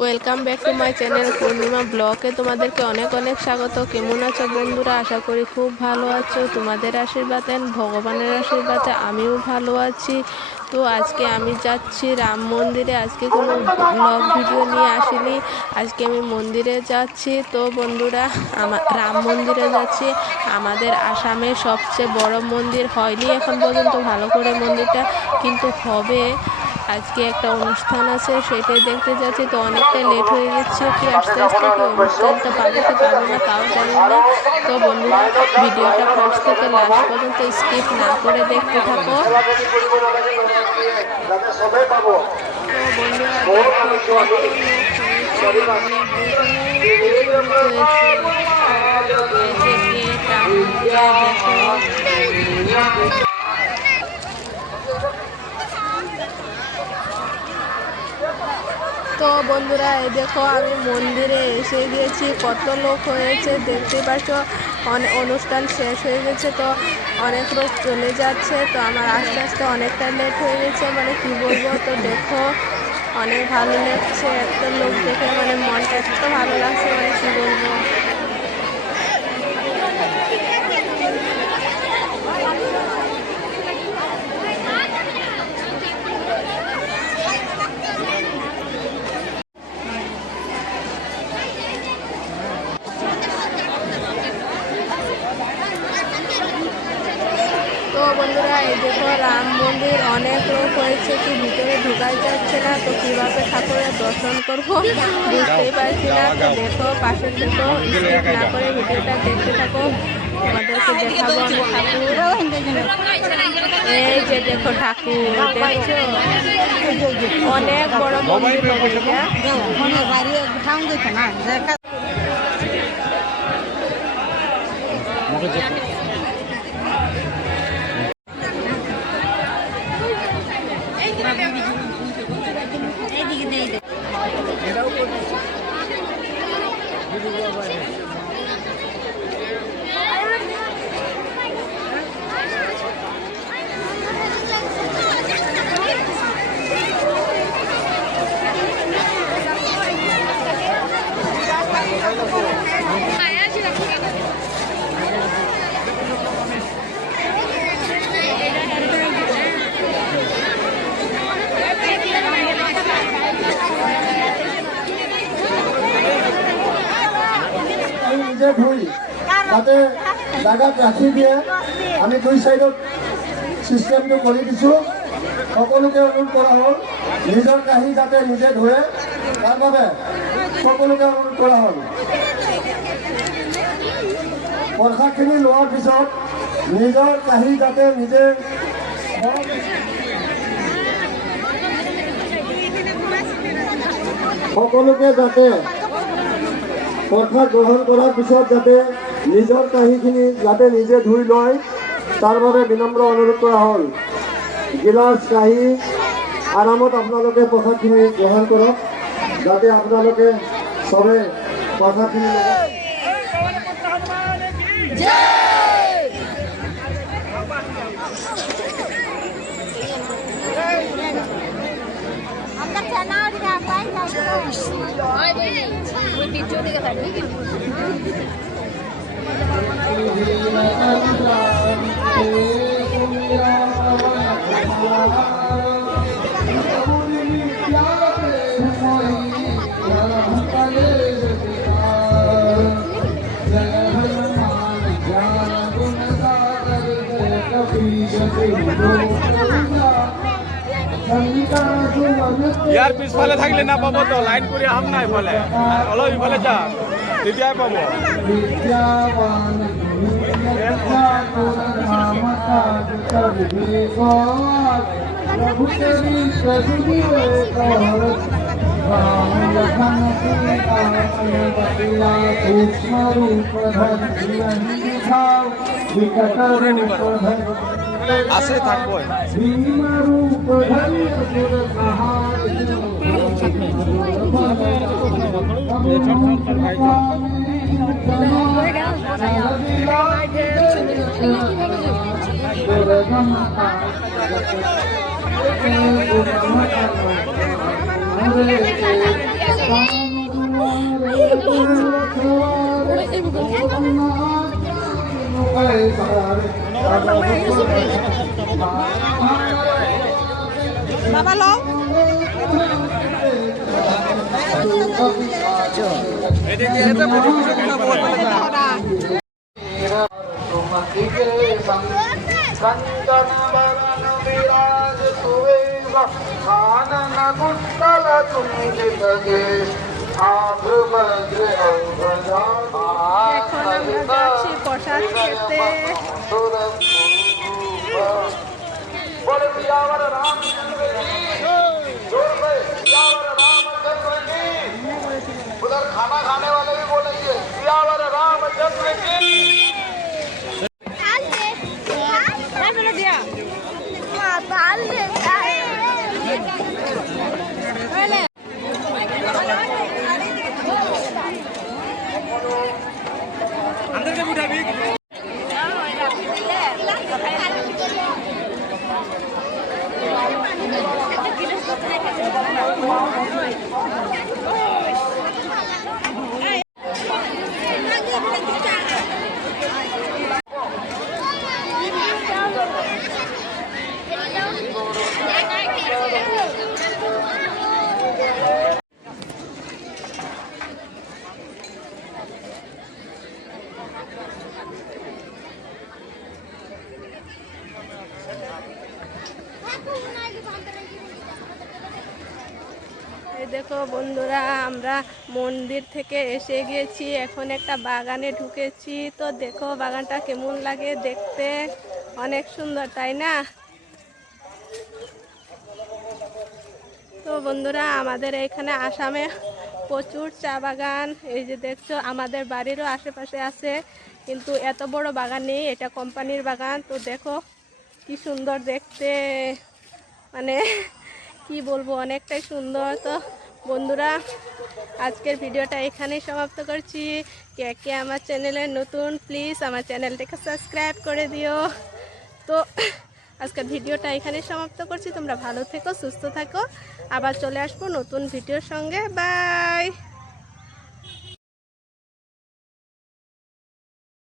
Welcome back to my channel Purnima ব্লগে তোমাদেরকে অনেক অনেক স্বাগত। কেমন আছো বন্ধুরা? আশা করি খুব ভালো আছো। তোমাদের আশীর্বাদে, ভগবানের আশীর্বাদে আমিও ভালো আছি। তো আজকে আমি যাচ্ছি রাম মন্দিরে। আজকে কোনো ব্লগ ভিডিও নিয়ে আসিনি, আজকে আমি মন্দিরে যাচ্ছি। তো বন্ধুরা, রাম মন্দিরে যাচ্ছি। আমাদের আসামের সবচেয়ে বড় মন্দির, হয়নি এখন পর্যন্ত ভালো করে মন্দিরটা, কিন্তু হবে। আজকে একটা অনুষ্ঠান আছে, সেটাই দেখতে যাচ্ছি। তো অনেকটা লেট হয়ে গেছে, কি আস্তে আস্তে কি অনুষ্ঠানটা পাবো কি পাবো না তাও জানি না। তো বন্ধুরা, ভিডিওটা ফার্স্ট থেকে লাস্ট পর্যন্ত স্কিপ না করে দেখতে থাকো। তো বন্ধুরা দেখো কত লোক হয়েছে, এই যে গেট দেখো। তো বন্ধুরা, এই দেখো আমি মন্দিরে এসে গিয়েছি। কত লোক হয়েছে দেখতে পাচ্ছ। অনুষ্ঠান শেষ হয়ে গেছে, তো অনেক লোক চলে যাচ্ছে। তো আমার আস্তে আস্তে অনেকটা লেট হয়ে গেছে, মানে কি বলবো। তো দেখো অনেক ভালো লাগছে, এত লোক দেখে মানে মনটা এত ভালো লাগছে, মানে কি বলবো। তো বন্ধুরা, এই দেখো রাম মন্দির, অনেক লোক হয়েছে, কি ভিতরে ঢোকাই যাচ্ছে না। তো কীভাবে ঠাকুরের দর্শন করবো বুঝতেই পারছি না। তো দেখো পাশে দেখো, স্কিপ না করে ভিডিওটা দেখতে থাকো, তোমাদেরকে দেখাবো আমি ঠাকুর। এই যে দেখো ঠাকুর, দেখছো অনেক বড় মন্দির হবে এটা। নিজে ধুই তাতে জাগাত ৰাখি দিয়ে। আমি দুই সাইডত সিস্টেমটো কৰি দিছোঁ। সকলোকে অনুৰোধ কৰা হ'ল নিজৰ কাঁহী যাতে নিজে ধুৱে, তাৰ বাবে সকলোকে অনুৰোধ কৰা হ'ল। প্ৰসাদখিনি লোৱাৰ পিছত নিজৰ কাঁহী যাতে নিজে সকলোকে যাতে প্ৰসাদ গ্ৰহণ কৰাৰ পিছত যাতে নিজৰ কাঁহীখিনি যাতে নিজে ধুই লয়, তাৰ বাবে বিনম্ৰ অনুৰোধ কৰা হ'ল। গিলাচ কাঁহী আৰামত আপোনালোকে প্ৰসাদখিনি গ্ৰহণ কৰক, যাতে আপোনালোকে চবে প্ৰসাদখিনি ইয়ার পিছফালে থাকলে না পাবো, তো লাইন করে আম না ইফালে, অলপ ইফালে যা, তেতিয়াই পাবো। আছে থাকবো। বাবা লও এখন আমরা যাচ্ছি প্রসাদ খেতে। बोले सियावर रामचंद्र की जोर से सियावर रामचंद्र की। उधर खाना खाने वाले भी बोलेंगे सियावर रामचंद्र की। अंदर के उठा भी এই দেখো বন্ধুরা, আমরা মন্দির থেকে এসে গেছি, এখন একটা বাগানে ঢুকেছি। তো দেখো বাগানটা কেমন লাগে দেখতে, অনেক সুন্দর তাই না? তো বন্ধুরা, আমাদের এখানে আসামে প্রচুর চা বাগান, এই যে দেখছো আমাদের বাড়িরও আশেপাশে আছে, কিন্তু এত বড় বাগান নেই, এটা কোম্পানির বাগান। তো দেখো কি সুন্দর দেখতে, মানে কি বলবো, অনেকটাই সুন্দর। তো বন্ধুরা, আজকের ভিডিওটা এখানেই সমাপ্ত করছি। কে কে আমার চ্যানেলে নতুন, প্লিজ আমার চ্যানেলটাকে সাবস্ক্রাইব করে দিও। তো আজকের ভিডিওটা এখানেই সমাপ্ত করছি। তোমরা ভালো থেকো, সুস্থ থাকো, আবার চলে আসবো নতুন ভিডিওর সঙ্গে। বাই।